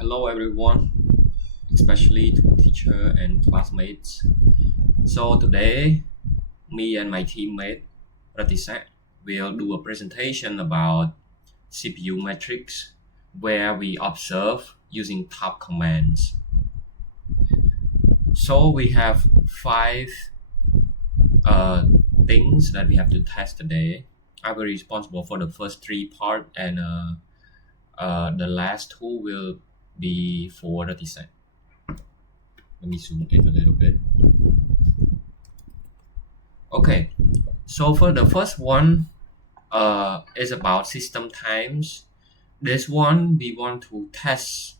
Hello everyone, especially to teacher and classmates. So today, me and my teammate Ratisek will do a presentation about CPU metrics where we observe using top commands. So we have five things that we have to test today. I will be responsible for the first three part and the last two will be for Ratisek. Let me zoom in a little bit. Okay, so for the first one is about system times. This one we want to test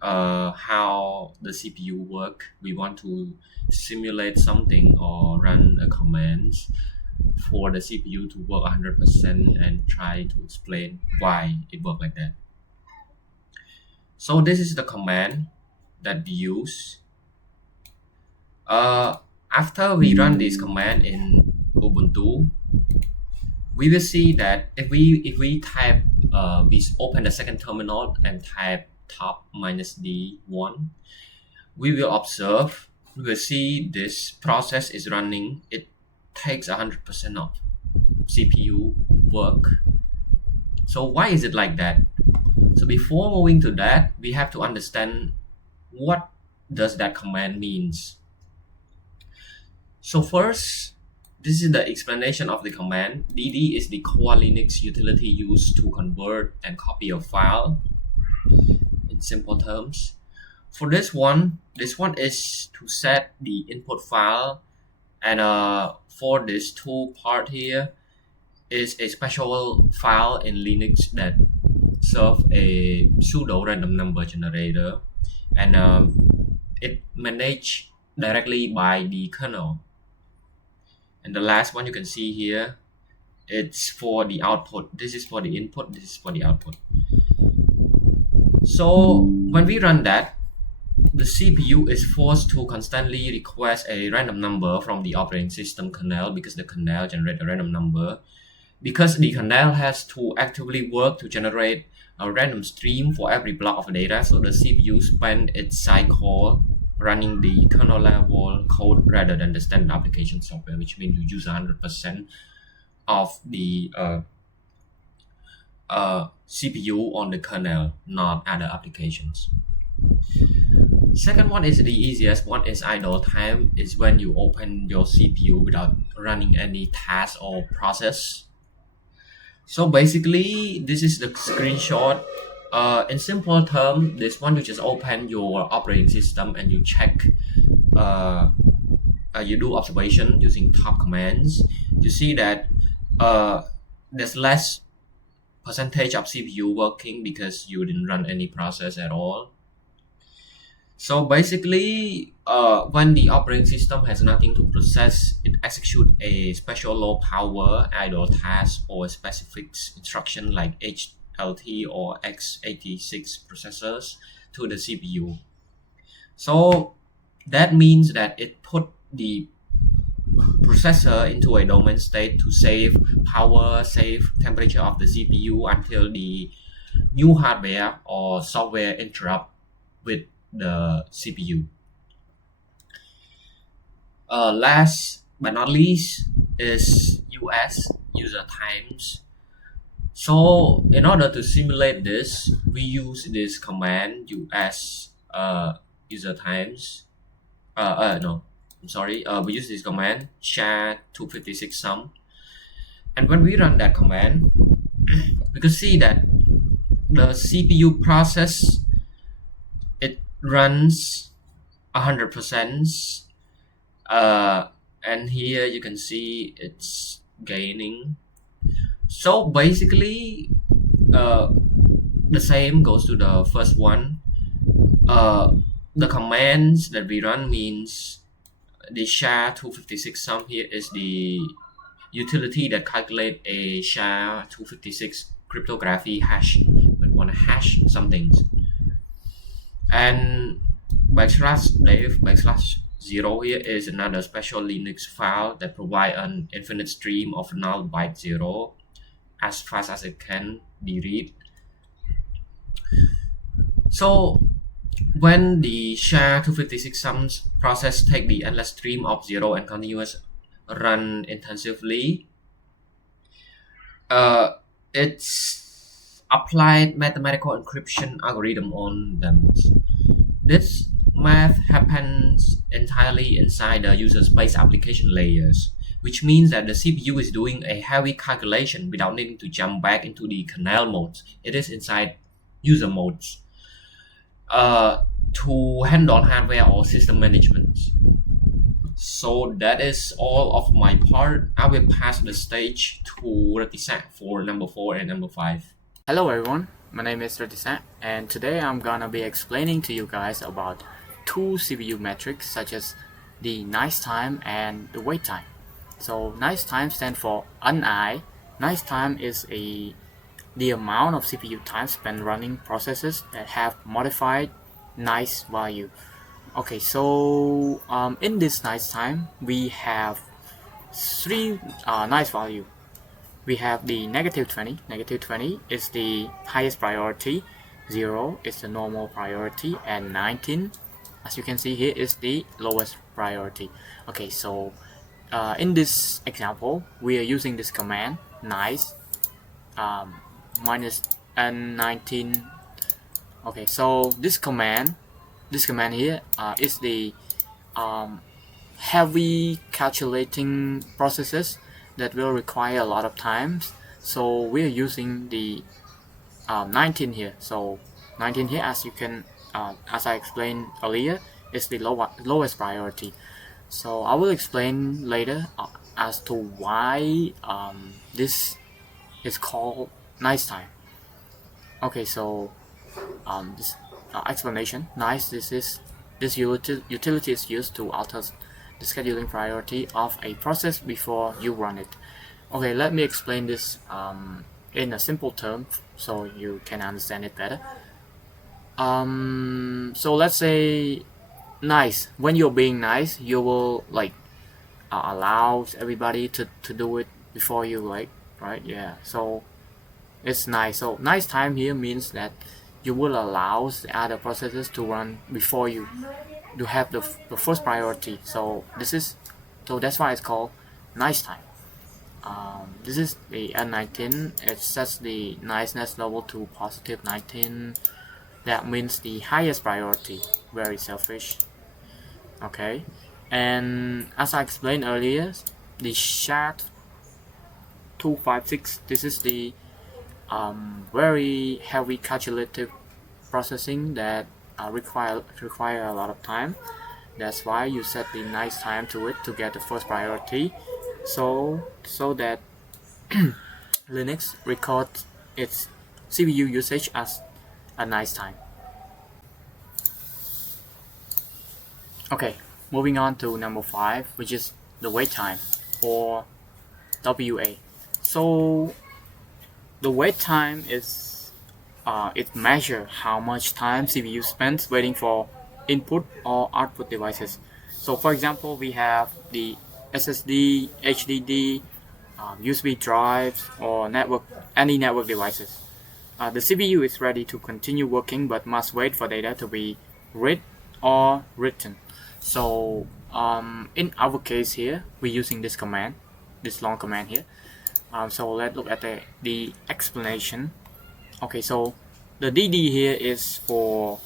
how the CPU work. We want to simulate something or run a command for the CPU to work 100% and try to explain why it works like that. So this is the command that we use. After we run this command in Ubuntu, we will see that if we type we open the second terminal and type top -d1, we will observe, we will see this process is running. It takes 100% of CPU work. So why is it like that? So before moving to that, we have to understand what does that command means. So first, this is the explanation of the command. dd is the core Linux utility used to convert and copy a file in simple terms. For this one is to set the input file, and for this two part here is a special file in Linux that serve a pseudo random number generator, and it managed directly by the kernel. And the last one you can see here, it's for the output. This is for the input, this is for the output. So when we run that, the CPU is forced to constantly request a random number from the operating system kernel, because the kernel generates a random number. Because the kernel has to actively work to generate a random stream for every block of data, so the CPU spends its cycle running the kernel level code rather than the standard application software, which means you use 100% of the CPU on the kernel, not other applications. Second one is the easiest one, is idle time. Is when you open your CPU without running any task or process. So basically, this is the screenshot. In simple term, this one you just open your operating system and you check, you do observation using top commands. You see that there's less percentage of CPU working because you didn't run any process at all. So basically, when the operating system has nothing to process, it executes a special low power idle task or a specific instruction like HLT or x86 processors to the CPU. So that means that it put the processor into a dormant state to save power, save temperature of the CPU until the new hardware or software interrupt with the CPU. Last but not least is user times. So in order to simulate this, we use this command user times. We use this command SHA-256 sum, and when we run that command, we can see that the CPU process, it runs 100%, and here you can see it's gaining. So basically, the same goes to the first one. The commands that we run means the SHA-256 sum here is the utility that calculate a SHA-256 cryptography hash. We want to hash some things. And /dev/0 here is another special Linux file that provide an infinite stream of null byte 0 as fast as it can be read. So when the SHA-256 sums process take the endless stream of zero and continuous run intensively, it's applied mathematical encryption algorithm on them. This math happens entirely inside the user space application layers, which means that the CPU is doing a heavy calculation without needing to jump back into the kernel modes. It is inside user modes to handle hardware or system management. So that is all of my part. I will pass the stage to Ratisak for number 4 and number 5. Hello everyone, my name is Ratisak, and today I'm gonna be explaining to you guys about two CPU metrics such as the nice time and the wait time. So nice time stands for NI. Nice time is the amount of CPU time spent running processes that have modified nice value. Okay, so in this nice time we have three nice value. We have the -20. -20 is the highest priority, 0 is the normal priority, and 19, as you can see here, is the lowest priority. Okay, so in this example, we are using this command nice minus n19. Okay, so this command here is the heavy calculating processes that will require a lot of times. So we're using the 19 here. So 19 here, as you can, as I explained earlier, is the lowest priority. So I will explain later as to why this is called nice time. Okay, so this explanation, nice. This utility is used to alter the scheduling priority of a process before you run it. Okay, let me explain this in a simple term so you can understand it better. So let's say nice. When you're being nice, you will like allow everybody to do it before you, like, right? Yeah, so it's nice. So nice time here means that you will allow the other processes to run before you to have the first priority. So that's why it's called nice time. This is the N19. It sets the niceness level to positive 19. That means the highest priority. Very selfish. Okay, and as I explained earlier, the SHA-256, this is the very heavy calculative processing that require a lot of time. That's why you set the nice time to it to get the first priority, so that Linux records its CPU usage as a nice time. Okay, moving on to number 5, which is the wait time, or WA. So the wait time is it measures how much time CPU spends waiting for input or output devices. So for example, we have the SSD, HDD, USB drives, or any network devices. The CPU is ready to continue working but must wait for data to be read or written. So in our case here, we're using this command, this long command here. So let's look at the explanation. Okay, so the DD here is for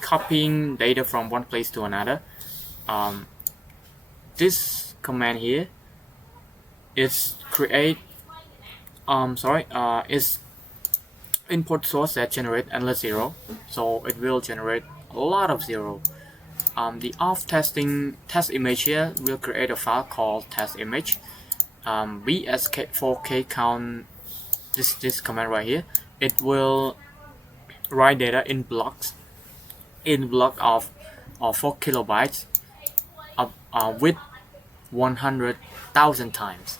copying data from one place to another. This command here is is input source that generate endless zero, so it will generate a lot of zero. The off test image here will create a file called test image. BS4K count this command right here. It will write data in blocks, of 4 kilobytes with 100,000 times.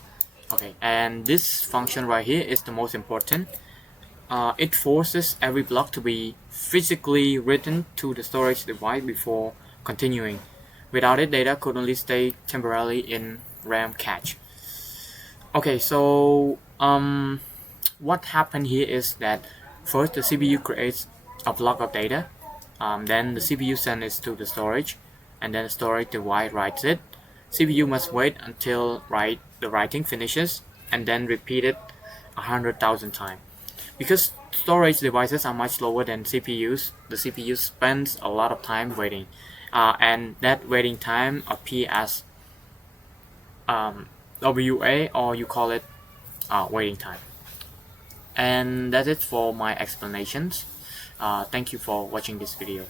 Okay, and this function right here is the most important. It forces every block to be physically written to the storage device before continuing. Without it, data could only stay temporarily in RAM cache. Okay, so what happened here is that first the CPU creates a block of data, Then the CPU sends it to the storage, and then the storage writes it. CPU must wait until the writing finishes and then repeat it 100,000 times. Because storage devices are much slower than CPUs, the CPU spends a lot of time waiting, and that waiting time appears as WA, or you call it waiting time. And that's it for my explanations. Thank you for watching this video.